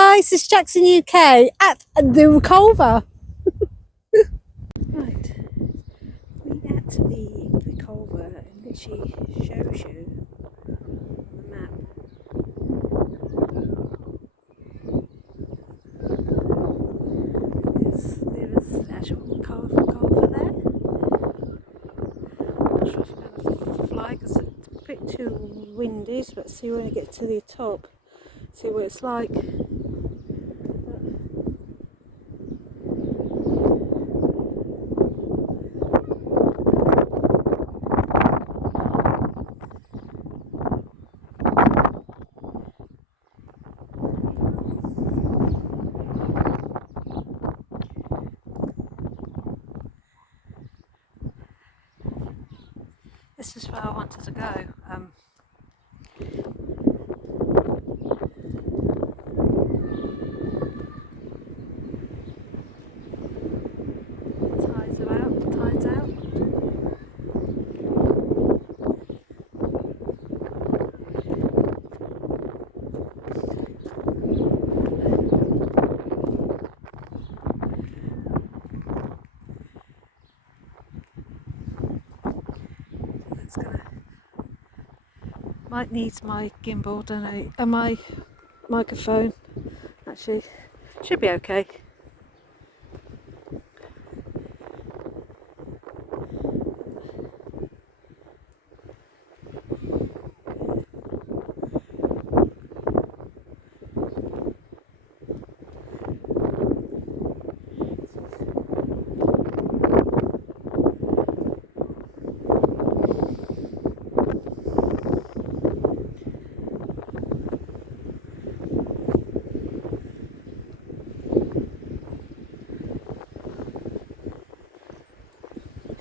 guys, it's Jackson UK at the Reculver. Right, we at the Reculver, and literally shows you on the map. There is the actual Reculver there. I'm not sure if I'm going to fly because it's a bit too windy, but see when I get to the top, see what it's like. This is where I wanted to go. Tides are out, the tide's out. That's gonna might need my gimbal, don't I? And my microphone. Actually, should be okay.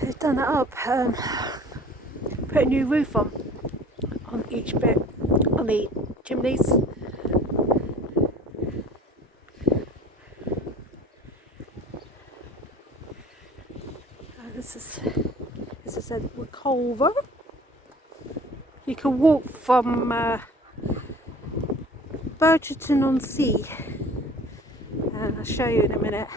They've done that up, put a new roof on each bit, on the chimneys. This is a Reculver. You can walk from Burgerton-on-Sea, and I'll show you in a minute.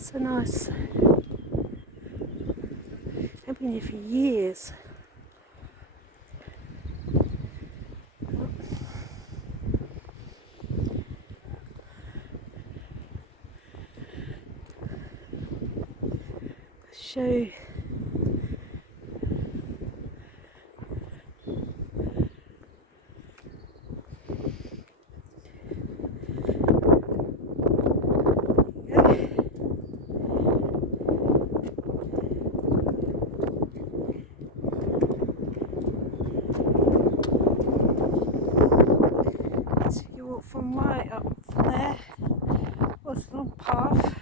So nice. I've been here for years. Show you. From right up there was a long path.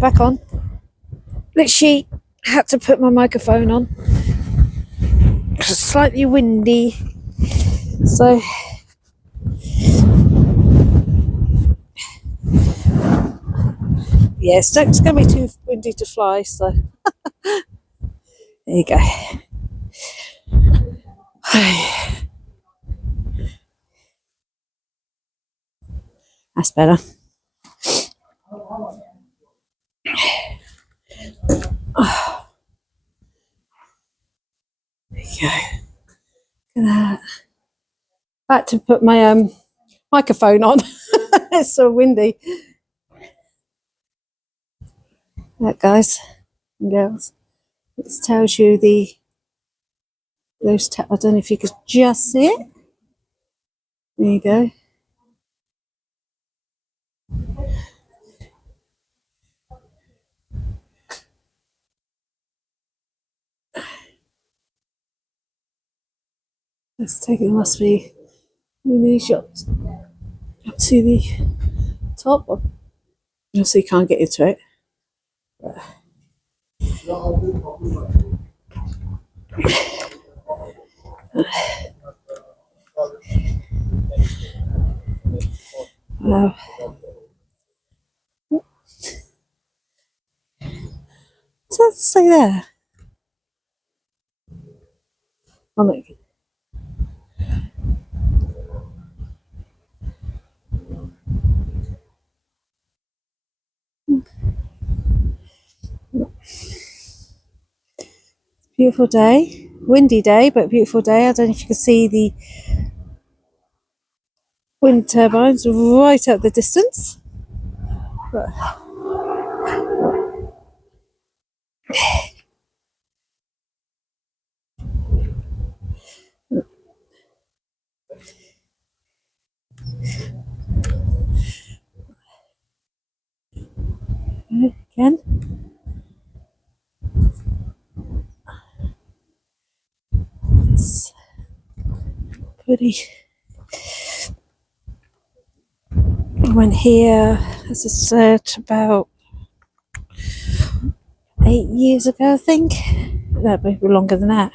back on. Literally had to put my microphone on. It's slightly windy, so yeah, it's going to be too windy to fly. So there you go. That's better. There you go. Look at that. I had to put my microphone on. It's so windy. That, guys and girls, it tells you those. I don't know if you could just see it. There you go. Let's take it. Must be many shots up to the top. Obviously, you can't get into it. Wow. What's that say there? Oh, look. Beautiful day, windy day, but beautiful day. I don't know if you can see the wind turbines right at the distance. But again, it's pretty. I went here, as I said, about 8 years ago, I think. That might be longer than that.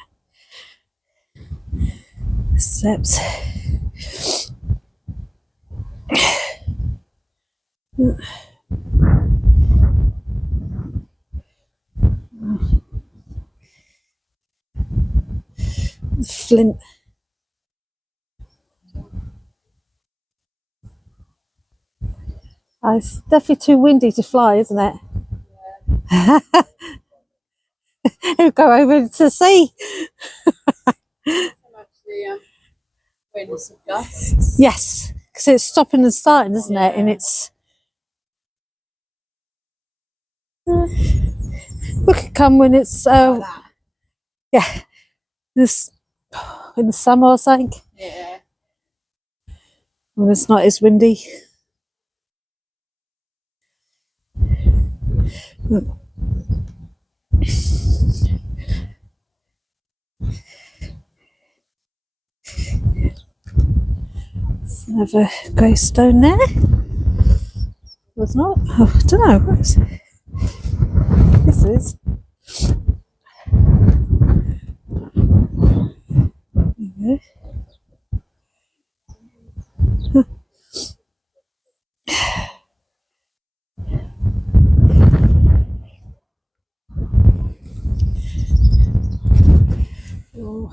Steps. Flint. It's definitely too windy to fly, isn't it? Yeah. It'll go over to the sea. Yes, because it's stopping and starting, isn't it? And it's we could come when it's yeah, this in the summer or something. Yeah. When it's not as windy. There's another grey stone there. Was not. Oh, I don't know. What is it? This is. There you go. Oh.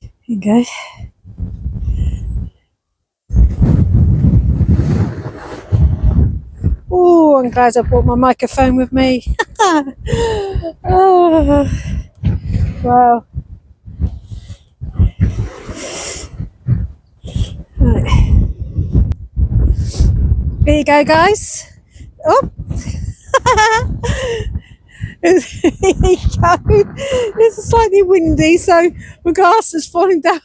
There you go. Oh, I'm glad I brought my microphone with me. Oh, wow. Right. There you go, guys. Oh. There you go. It's slightly windy, so my glass is falling down.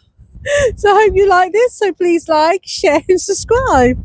So I hope you like this. So please like, share and subscribe.